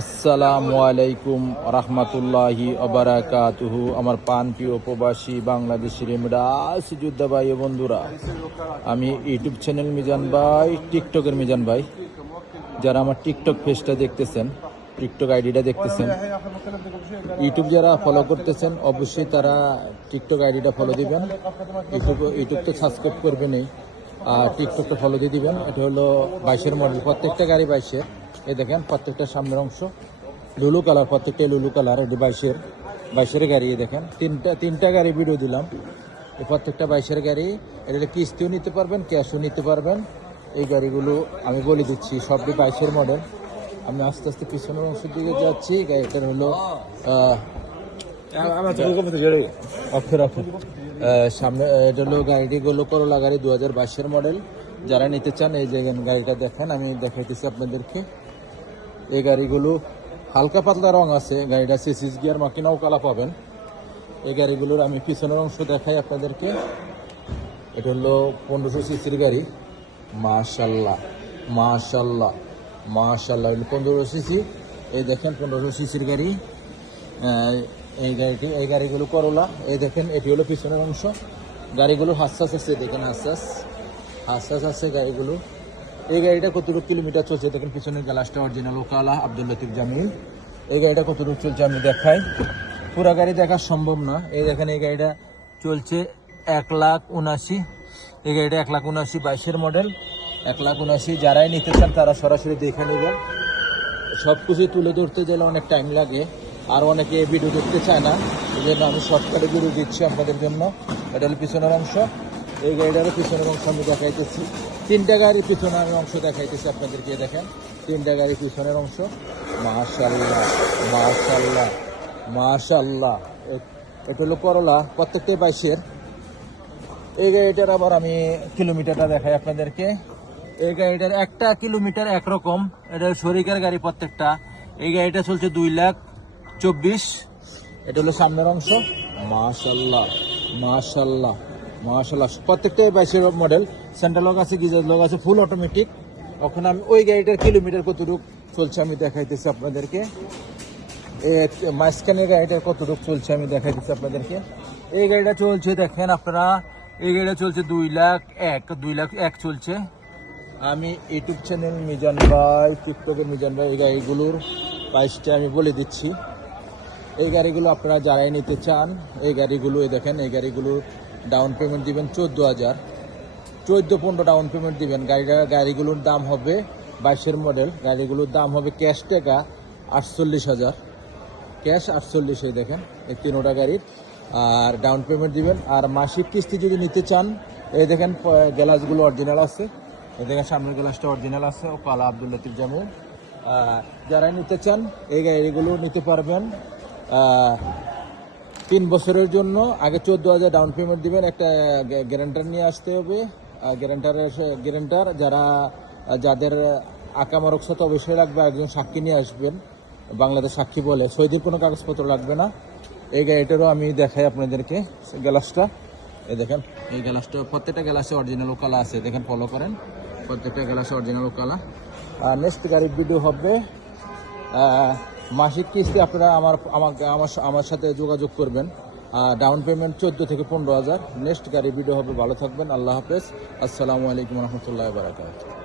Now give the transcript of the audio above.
আসসালামু আলাইকুম রহমতুল্লাহি ওবারাকাতুহু। আমার প্রিয় প্রবাসী বাংলাদেশের ইমরাজ যোদ্ধা ভাই ও বন্ধুরা, আমি ইউটিউব চ্যানেল মিজান ভাই, টিকটকের মিজান ভাই। যারা আমার টিকটক পেজটা দেখতেছেন, টিকটক আইডিটা দেখতেছেন, ইউটিউব যারা ফলো করতেছেন অবশ্যই তারা টিকটক আইডিটা ফলো দিবেন। ইউটিউব তো সাবস্ক্রাইব করবেনই, আর টিকটকটা ফলো দিয়ে দিবেন। এটা হলো 22-এর মডেল, প্রত্যেকটা গাড়ি 22-এর। এই দেখেন প্রত্যেকটা সামনের অংশ লুলু কালার, প্রত্যেকটা লুলু কালার। এটি 22-এর গাড়ি। দেখেন তিনটা গাড়ি ভিডিও দিলাম, এই প্রত্যেকটা 22-এর গাড়ি। এটা কিস্তিও নিতে পারবেন, ক্যাশও নিতে পারবেন। এই গাড়িগুলো আমি বলে দিচ্ছি সবটি 22-এর মডেল। আমি আস্তে আস্তে পিছনের অংশের দিকে যাচ্ছি। গাড়িটার হলো সামনে, এটা হলো গাড়িগুলো করলা গাড়ি 2022-এর মডেল। যারা নিতে চান এই যে গাড়িটা দেখেন, আমি দেখাইতেছি আপনাদেরকে। এই গাড়িগুলো হালকা পাতলা রং আছে, গাড়িটা সিসিস গিয়ার মাকিনাও কালা পাবেন। এই গাড়িগুলোর আমি পিছনের অংশ দেখাই আপনাদেরকে। এটা হলো 1500 সিসির গাড়ি। মাশাল্লাহ মাশাল্লাহ মাশাল্লাহ, 1500 সিসি। এই দেখেন 1500 সিসির গাড়ি। এই গাড়িগুলো করলা। এই দেখেন এটি হলো পিছনের অংশ। গাড়িগুলো হাসাস আছে, দেখেন হাসাস আছে গাড়িগুলো। এই গাড়িটা কতটুকু কিলোমিটার চলছে দেখেন, পিছনের গ্লাসটা অরিজিনাল ওকালা আব্দুল লতিফ জামিল। এই গাড়িটা কতটুকু চলছে আমি দেখাই, পুরা গাড়ি দেখা সম্ভব না। এই দেখেন এই গাড়িটা চলছে 1,79,000। এই গাড়িটা 1,79,000, 22-এর মডেল, 1,79,000। যারাই নিতে চান তারা সরাসরি দেখে নেবেন। সব কিছু তুলে ধরতে গেলে অনেক টাইম লাগে, আর অনেকে ভিডিও দেখতে চায় না, এই জন্য আমি শর্টকাটে ভিডিও দিচ্ছি আপনাদের জন্য। এটা হলো পিছনের অংশ। এই গাড়িটারও পিছনের অংশ আমি দেখাইতেছি। তিনটা গাড়ির পিছনে আমি অংশ দেখাইতেছি আপনাদেরকে। দেখেন তিনটা গাড়ির পিছনের অংশ। মাশাল্লাহ মাশাল্লাহ মাশাল্লাহ। এটা হলো করলা, প্রত্যেকটাই 22-এর। এই গাড়িটার আবার আমি কিলোমিটারটা দেখাই আপনাদেরকে। এই গাড়িটার একটা কিলোমিটার একরকম। এটা শরিকের গাড়ি প্রত্যেকটা। এই গাড়িটা চলছে 2,24,000। এটা হলো সামনের অংশ। মাশাল্লাহ মাশাল্লাহ মাশাল্লাহ, প্রত্যেকটাই 22-এর মডেল। সেন্ট্রাল লক আছে, গিজার লক আছে, ফুল অটোমেটিক। ওখানে আমি ওই গাড়িটার কিলোমিটার কতটুকু চলছে আমি দেখাইতেছি আপনাদেরকে। মাঝখানের গাড়িটার কতটুকু চলছে আমি দেখাইতেছি আপনাদেরকে। এই গাড়িটা চলছে দেখেন আপনারা, এই গাড়িটা চলছে 2,01,000 চলছে। আমি ইউটিউব চ্যানেল মিজান ভাই, টিকটকের মিজান ভাই, এই গাড়িগুলোর প্রাইসটা আমি বলে দিচ্ছি। এই গাড়িগুলো আপনারা যারাই নিতে চান, এই গাড়িগুলো দেখেন, এই গাড়িগুলো ডাউন পেমেন্ট দিবেন 14,000, 14-15 ডাউন পেমেন্ট দিবেন। গাড়িগুলোর দাম হবে 22-এর মডেল। গাড়িগুলোর দাম হবে ক্যাশ টাকা 48,000, ক্যাশ 48। দেখেন এই তিনোটা গাড়ির, আর ডাউন পেমেন্ট দিবেন। আর মাসিক কিস্তি যদি নিতে চান, এই দেখেন গ্লাসগুলো অরিজিনাল আছে। এই দেখেন সামনের গ্লাসটা অরিজিনাল আছে, ও কালা আব্দুল লতিফ জামিল। যারা নিতে চান এই গাড়িগুলো নিতে পারবেন 3 বছরের জন্য। আগে 14,000 ডাউন পেমেন্ট দিবেন, একটা গ্যারান্টার নিয়ে আসতে হবে। গ্যারান্টার যাদের আকামারক সাথে অবশ্যই লাগবে, একজন সাক্ষী নিয়ে আসবেন, বাংলাদেশ সাক্ষী বলে, সৌদির কোনো কাগজপত্র লাগবে না। এই গাড়িটারও আমি দেখাই আপনাদেরকে গ্লাসটা। এই দেখেন এই গ্লাসটা, প্রত্যেকটা গ্লাসে অরিজিনাল কালা আছে। দেখেন ফলো করেন, প্রত্যেকটা গ্লাসে অরিজিনাল কালা। আর নেক্সট গাড়ির ভিডিও হবে মাসিক কিস্তি। আপনারা আমার সাথে যোগাযোগ করবেন। ডাউন পেমেন্ট 14 থেকে 15,000। নেক্সট গাড়ির ভিডিও হবে। ভালো থাকবেন, আল্লাহ হাফেজ, আসসালামু আলাইকুম রহমতুল্লাহ বারাকাতুহু।